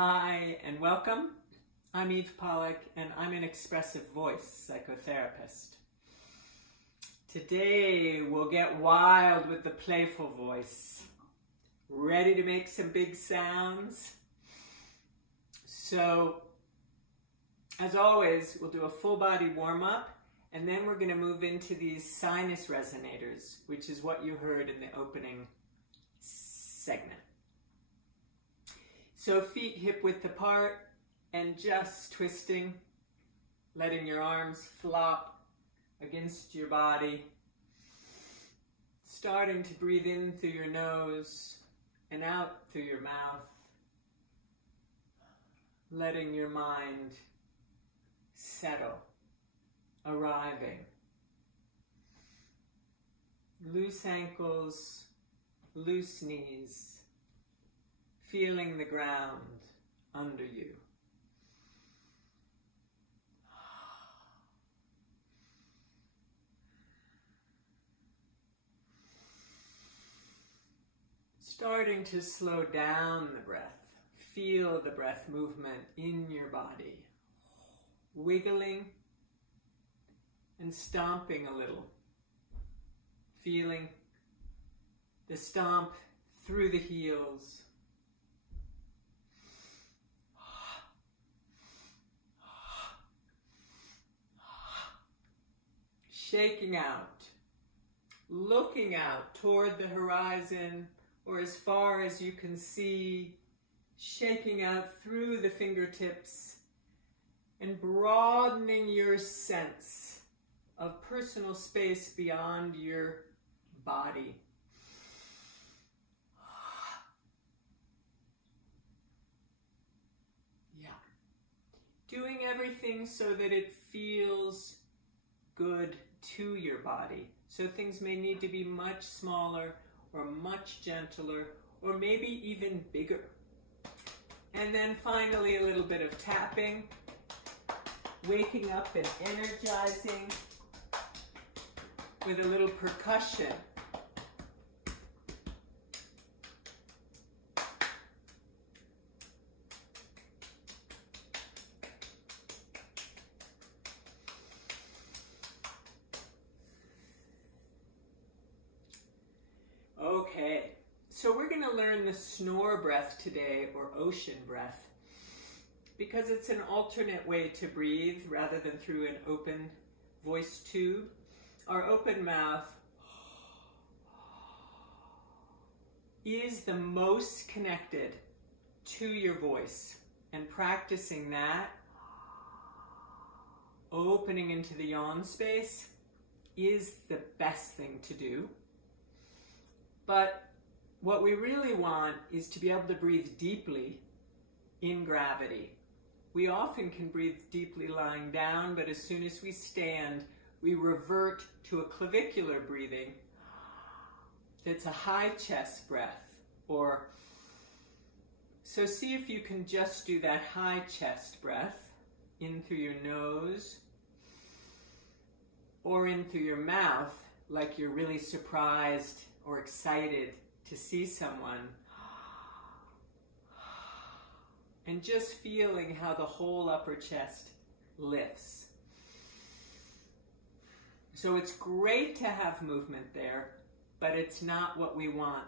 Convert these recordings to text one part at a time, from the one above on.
Hi and welcome. I'm Eve Pollack and I'm an expressive voice psychotherapist. Today we'll get wild with the playful voice. Ready to make some big sounds? So, as always, we'll do a full body warm-up and then we're going to move into these sinus resonators, which is what you heard in the opening segment. So feet hip width apart and just twisting, letting your arms flop against your body. Starting to breathe in through your nose and out through your mouth. Letting your mind settle, arriving. Loose ankles, loose knees. Feeling the ground under you. Starting to slow down the breath. Feel the breath movement in your body. Wiggling and stomping a little. Feeling the stomp through the heels. Shaking out, looking out toward the horizon or as far as you can see, shaking out through the fingertips and broadening your sense of personal space beyond your body. Yeah. Doing everything so that it feels good to your body. So things may need to be much smaller or much gentler or maybe even bigger. And then finally a little bit of tapping, waking up and energizing with a little percussion. Okay, so we're going to learn the snore breath today, or ocean breath, because it's an alternate way to breathe rather than through an open voice tube. Our open mouth is the most connected to your voice, and practicing that, opening into the yawn space, is the best thing to do. But what we really want is to be able to breathe deeply in gravity. We often can breathe deeply lying down, but as soon as we stand, we revert to a clavicular breathing that's a high chest breath. So see if you can just do that high chest breath in through your nose or in through your mouth, like you're really surprised or excited to see someone, and just feeling how the whole upper chest lifts. So it's great to have movement there, but it's not what we want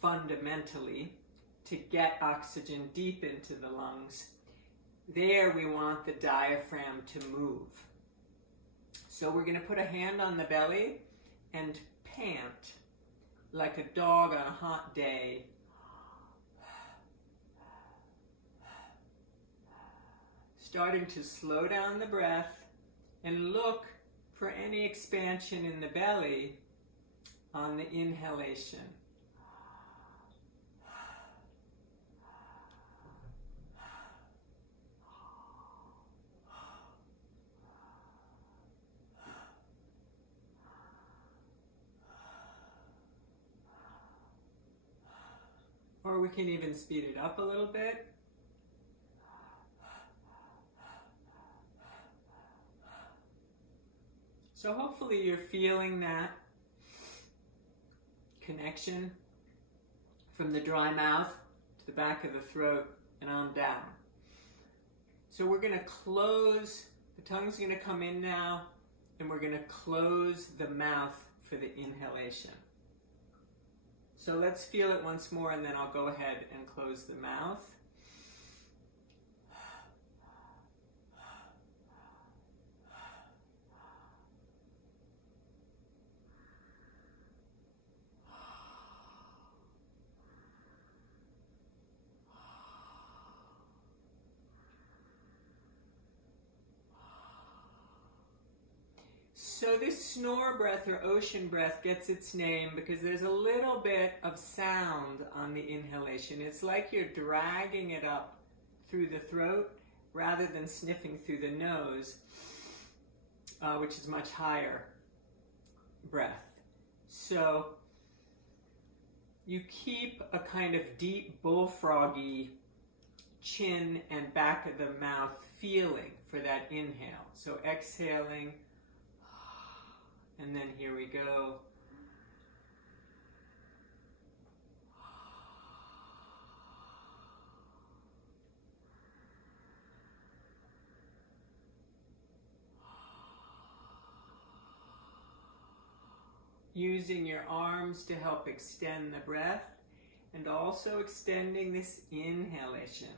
fundamentally to get oxygen deep into the lungs. There we want the diaphragm to move. So we're going to put a hand on the belly and pant like a dog on a hot day. Starting to slow down the breath and look for any expansion in the belly on the inhalation. Or we can even speed it up a little bit. So hopefully you're feeling that connection from the dry mouth to the back of the throat and on down. So we're going to close, the tongue's going to come in now, and we're going to close the mouth for the inhalation. So let's feel it once more, and then I'll go ahead and close the mouth. So this snore breath or ocean breath gets its name because there's a little bit of sound on the inhalation. It's like you're dragging it up through the throat rather than sniffing through the nose, which is much higher breath. So you keep a kind of deep bullfroggy chin and back of the mouth feeling for that inhale. So exhaling. And then here we go. Using your arms to help extend the breath and also extending this inhalation.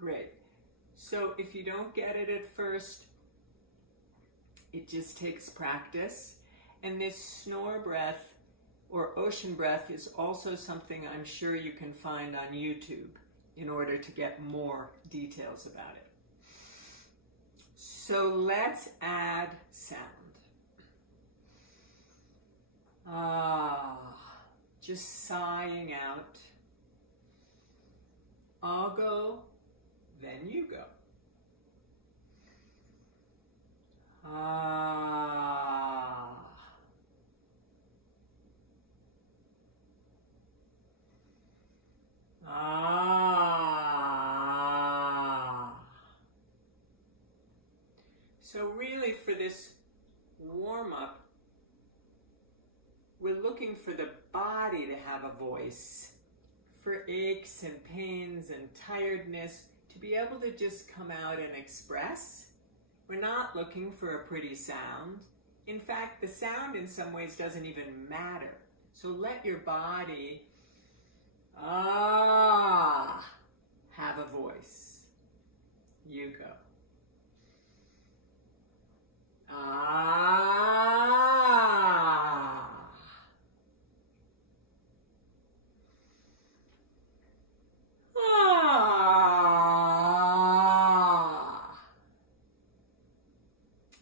Great. So if you don't get it at first, it just takes practice. And this snore breath or ocean breath is also something I'm sure you can find on YouTube in order to get more details about it. So let's add sound. Just sighing out. I'll go, then you go. So really for this warm-up, we're looking for the body to have a voice, for aches and pains and tiredness to be able to just come out and express. We're not looking for a pretty sound. In fact, the sound in some ways doesn't even matter. So let your body have a voice. You go.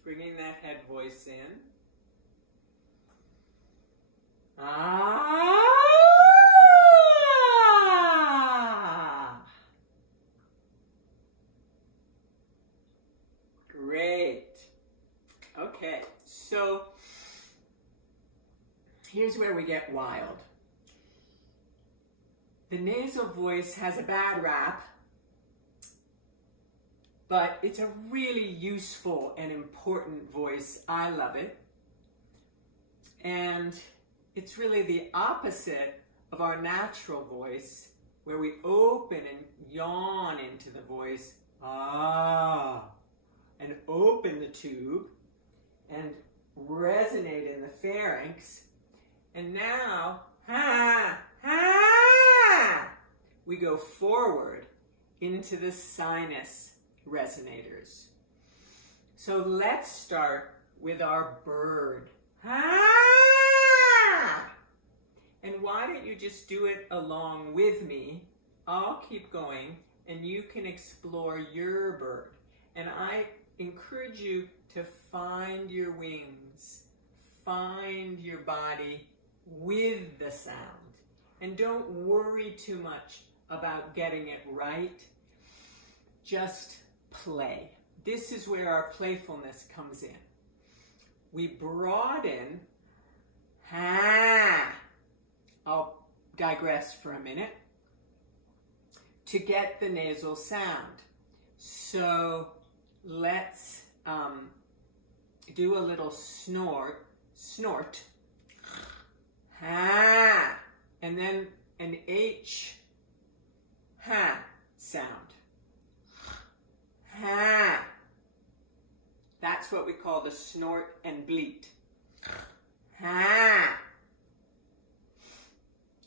Bringing that head voice in. Great. Okay, so here's where we get wild. The nasal voice has a bad rap, but it's a really useful and important voice. I love it. And it's really the opposite of our natural voice, where we open and yawn into the voice, and open the tube, and resonate in the pharynx. And now, we go forward into the sinus resonators. So let's start with our bird. And why don't you just do it along with me? I'll keep going and you can explore your bird. And I encourage you to find your wings, find your body with the sound. And don't worry too much about getting it right. Just play. This is where our playfulness comes in. We broaden. I'll digress for a minute. to get the nasal sound. So let's do a little snort, ha, and then an H, ha sound. Ha. That's what we call the snort and bleat. Ha.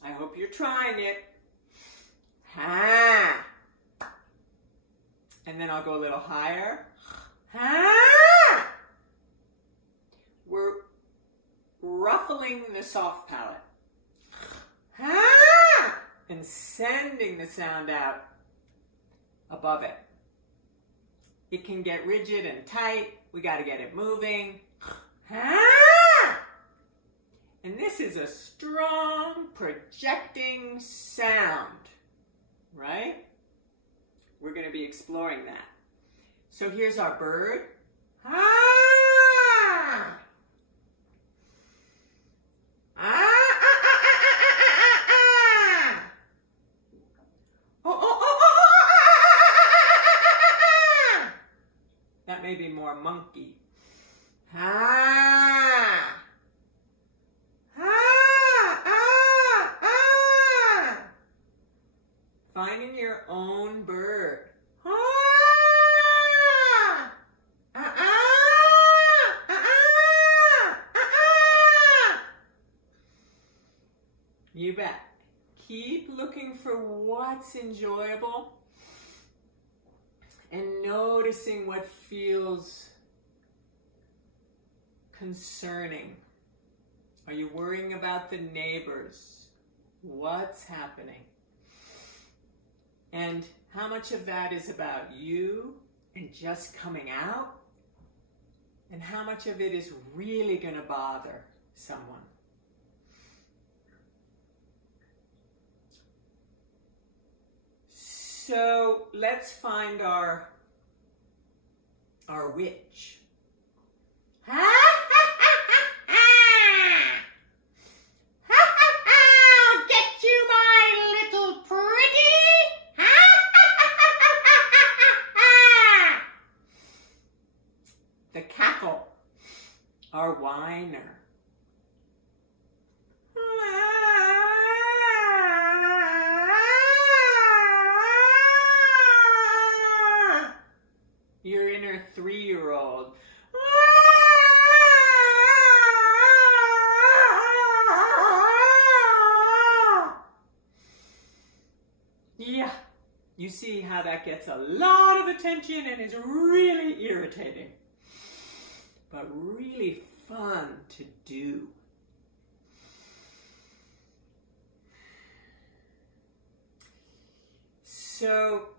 I hope you're trying it. Ha. And then I'll go a little higher. Ha. We're ruffling the soft palate. Ha. And sending the sound out above it. It can get rigid and tight. We got to get it moving. Ha. And this is a strong projecting sound, right? We're going to be exploring that. So here's our bird. Ha! That may be more monkey. Ha! Finding your own bird. You bet. Keep looking for what's enjoyable and noticing what feels concerning. Are you worrying about the neighbors? What's happening? And how much of that is about you and just coming out? And how much of it is really going to bother someone? So let's find our witch. Get you, my little pretty. The cackle, our whiner. Your inner 3-year-old. Yeah, you see how that gets a lot of attention and is really irritating, but really fun to do. So,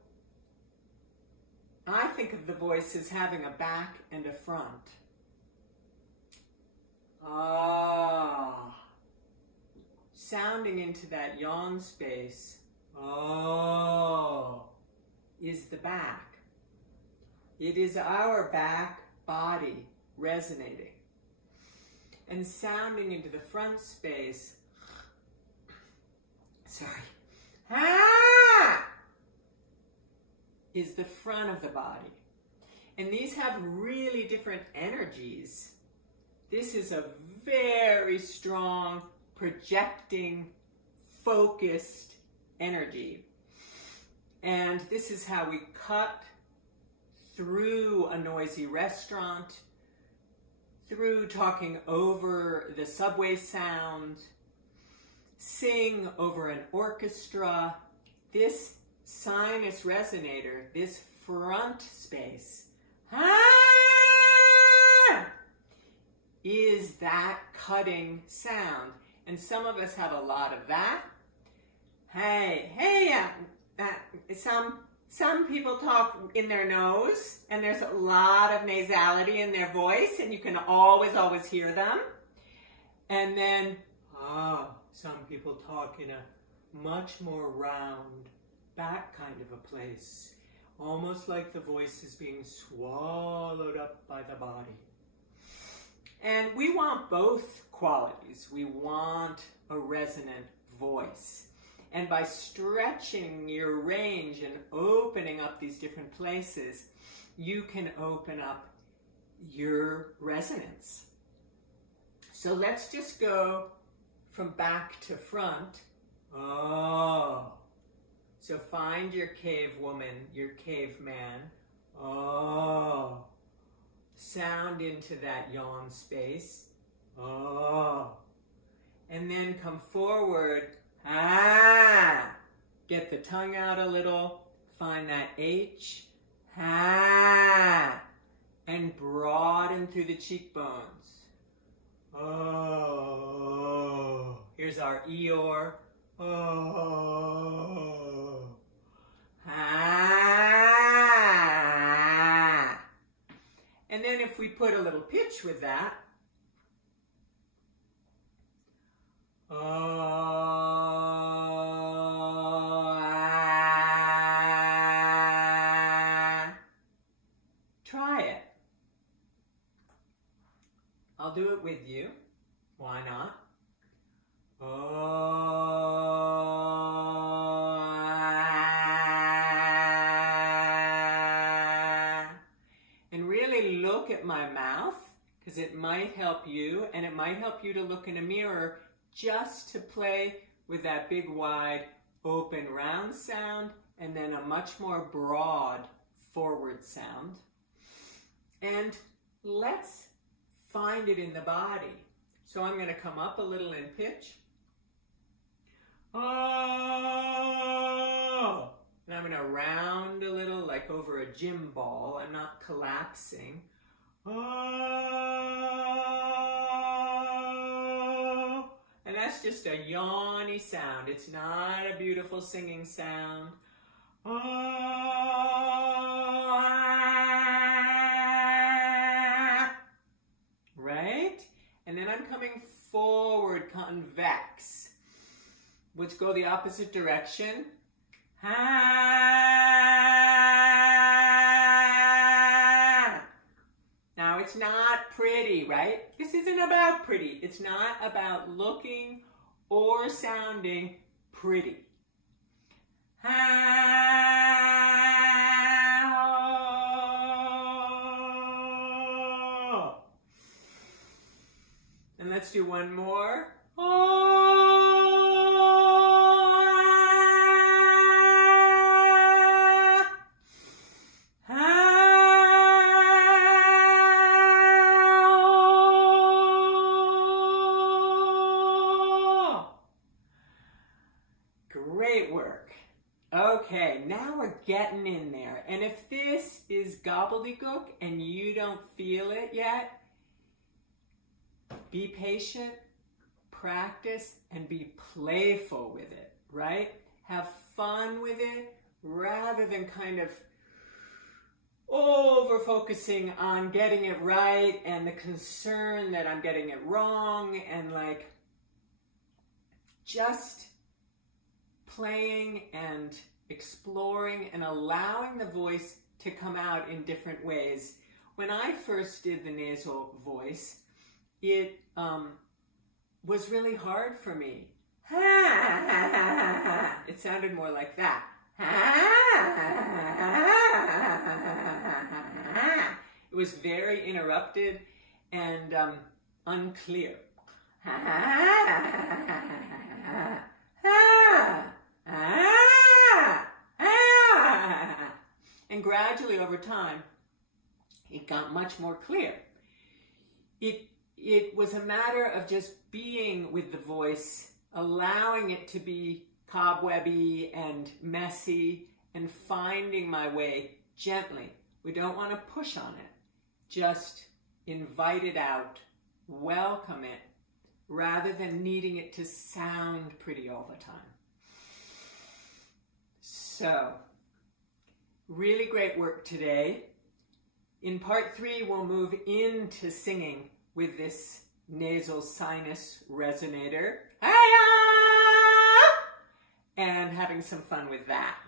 I think of the voice as having a back and a front. Ah. Sounding into that yawn space, oh, is the back. It is our back body resonating. And sounding into the front space, is the front of the body. And these have really different energies. This is a very strong, projecting, focused energy. And this is how we cut through a noisy restaurant, through talking over the subway sound, sing over an orchestra. This sinus resonator, this front space, is that cutting sound. And some of us have a lot of that. Some people talk in their nose, and there's a lot of nasality in their voice, and you can always hear them. And then, some people talk in a much more round, back kind of a place, almost like the voice is being swallowed up by the body. And we want both qualities. We want a resonant voice. And by stretching your range and opening up these different places, you can open up your resonance. So let's just go from back to front. Oh. So find your cave woman, your caveman. Oh. Sound into that yawn space. Oh. And then come forward. Ah. Get the tongue out a little. Find that H. Ah. And broaden through the cheekbones. Oh. Here's our Eeyore. Oh. Ah. And then if we put a little pitch with that. Oh. Ah. Try it. I'll do it with you. Why not? And really look at my mouth, because it might help you, and it might help you to look in a mirror just to play with that big, wide, open, round sound, and then a much more broad forward sound. And let's find it in the body. So I'm going to come up a little in pitch. Oh! And I'm going to round a little like over a gym ball. I'm not collapsing. Oh! And that's just a yawny sound. It's not a beautiful singing sound. Oh! Right? And then I'm coming forward, convex. Let's go the opposite direction. Now it's not pretty, right? This isn't about pretty. It's not about looking or sounding pretty. And let's do one more. Great work. Okay, now we're getting in there. And if this is gobbledygook and you don't feel it yet, be patient, practice, and be playful with it, right? Have fun with it rather than kind of over-focusing on getting it right and the concern that I'm getting it wrong, and like just playing and exploring and allowing the voice to come out in different ways. When I first did the nasal voice, it was really hard for me. It sounded more like that. It was very interrupted and unclear. And gradually over time, it got much more clear. It was a matter of just being with the voice, allowing it to be cobwebby and messy, and finding my way gently. We don't want to push on it. Just invite it out, welcome it, rather than needing it to sound pretty all the time. So, really great work today. In part 3, we'll move into singing with this nasal sinus resonator. And having some fun with that.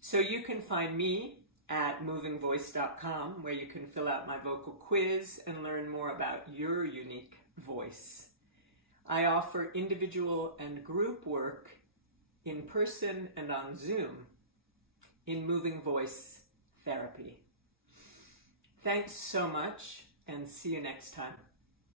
So you can find me at movingvoice.com, where you can fill out my vocal quiz and learn more about your unique voice. I offer individual and group work in person and on Zoom in moving voice therapy. Thanks so much, and see you next time.